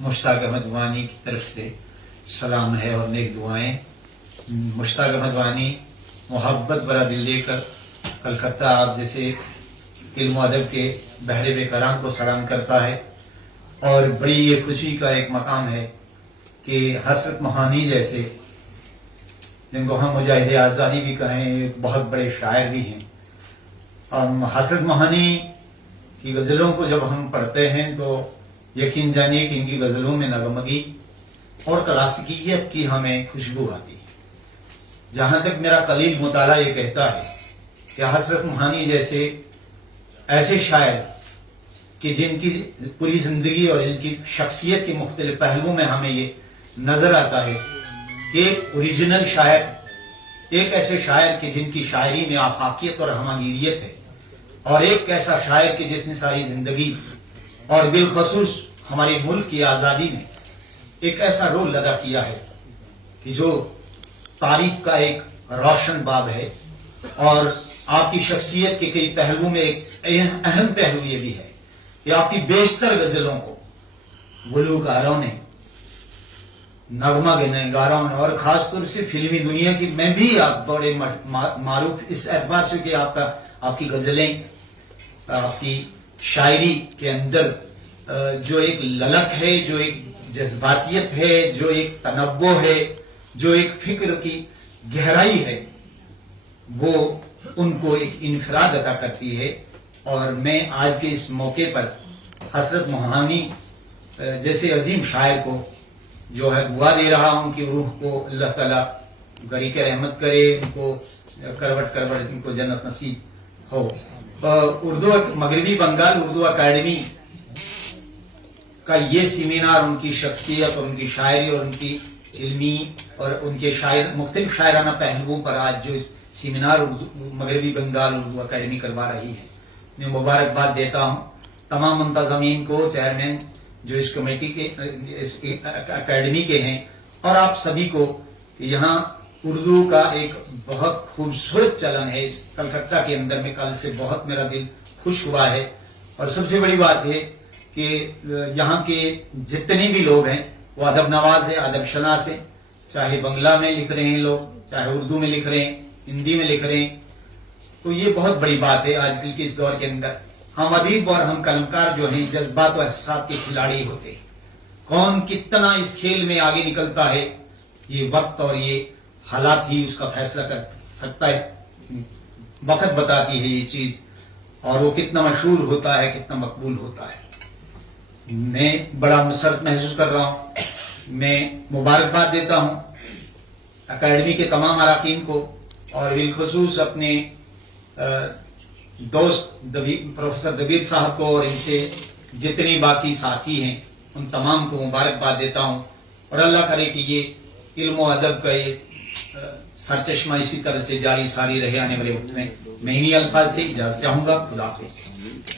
मुश्ताक अहमद वानी की तरफ से सलाम है और नेक दुआएं। मुश्ताक अहमद वानी मोहब्बत भरा दिल लेकर कलकत्ता आप जैसे इल्म अदब के बहरे बेकराम को सलाम करता है और बड़ी ये खुशी का एक मकाम है कि हसरत महानी जैसे, जिनको हम मुजाहिद आज़ादी भी कहें, एक बहुत बड़े शायर भी हैं। हसरत महानी की गज़लों को जब हम पढ़ते हैं तो यकीन जानिए कि इनकी गज़लों में नगमगी और क्लासिकियत की हमें खुशबू आती है। जहां तक मेरा कलील मुताला ये कहता है कि हसरत महानी जैसे ऐसे शायर कि जिनकी पूरी जिंदगी और जिनकी शख्सियत के मुख्तलिफ पहलुओं में हमें ये नजर आता है कि एक ओरिजिनल शायर, एक ऐसे शायर कि जिनकी शायरी में आफाकियत और हमागिरियत है, और एक ऐसा शायर कि जिसने सारी जिंदगी और बिलखसूस हमारे मुल्क की आज़ादी में एक ऐसा रोल अदा किया है कि जो तारीख का एक रोशन बाब है। और आपकी शख्सियत के कई पहलुओं में एक अहम पहलू ये भी है कि आपकी बेशतर गजलों को गुलूकारों ने, नगमा नगारों ने और खासतौर से फिल्मी दुनिया की में भी आप बड़े मारूफ इस एतबार से कि आपकी गजलें, आपकी शायरी के अंदर जो एक ललक है, जो एक जज्बातियत है, जो एक तनव्वो है, जो एक फिक्र की गहराई है, वो उनको एक इनफराद अता करती है। और मैं आज के इस मौके पर हसरत मोहानी जैसे अजीम शायर को जो है दुआ दे रहा हूं कि रूह को अल्लाह ताला गरीक रहमत करे, उनको करवट करवट उनको जन्नत नसीब हो। उर्दू मगरबी बंगाल उर्दू अकादमी का ये सेमिनार उनकी शख्सियत और उनकी शायरी और उनकी इल्मी और उनके मुख्तलिफ शायराना पहलुओं पर आज जो इस सेमिनार मगरबी बंगाल उर्दू अकादमी करवा रही है, मैं मुबारकबाद देता हूं तमाम मुंतज़मीन को, चेयरमैन जो इस कमेटी के, इस अकादमी के हैं, और आप सभी को। यहाँ उर्दू का एक बहुत खूबसूरत चलन है इस कलकत्ता के अंदर में, कल से बहुत मेरा दिल खुश हुआ है। और सबसे बड़ी बात है कि यहाँ के जितने भी लोग हैं वो अदब नवाज है, अदब शनास है, चाहे बंगला में लिख रहे हैं लोग, चाहे उर्दू में लिख रहे हैं, हिंदी में लिख रहे हैं। तो ये बहुत बड़ी बात है आजकल के इस दौर के अंदर। हम अदीब और हम कलमकार जो हैं जज्बात और एहसास के खिलाड़ी होते हैं। कौन कितना इस खेल में आगे निकलता है ये वक्त और ये हालात ही उसका फैसला कर सकता है। वक्त बताती है ये चीज, और वो कितना मशहूर होता है, कितना मकबूल होता है। मैं बड़ा मुसरत महसूस कर रहा हूं। मैं मुबारकबाद देता हूं अकादमी के तमाम अरकान को, और बिलखसूस अपने दोस्त प्रोफेसर दबीर साहब को, और इनसे जितने बाकी साथी हैं उन तमाम को मुबारकबाद देता हूं। और अल्लाह करे कि ये इल्म और अदब का ये सरचश्मा इसी तरह से जारी सारी रहे आने वाले वक्त में। मैं इन्हीं अल्फाज से इजाजत चाहूंगा। खुदा हाफिज।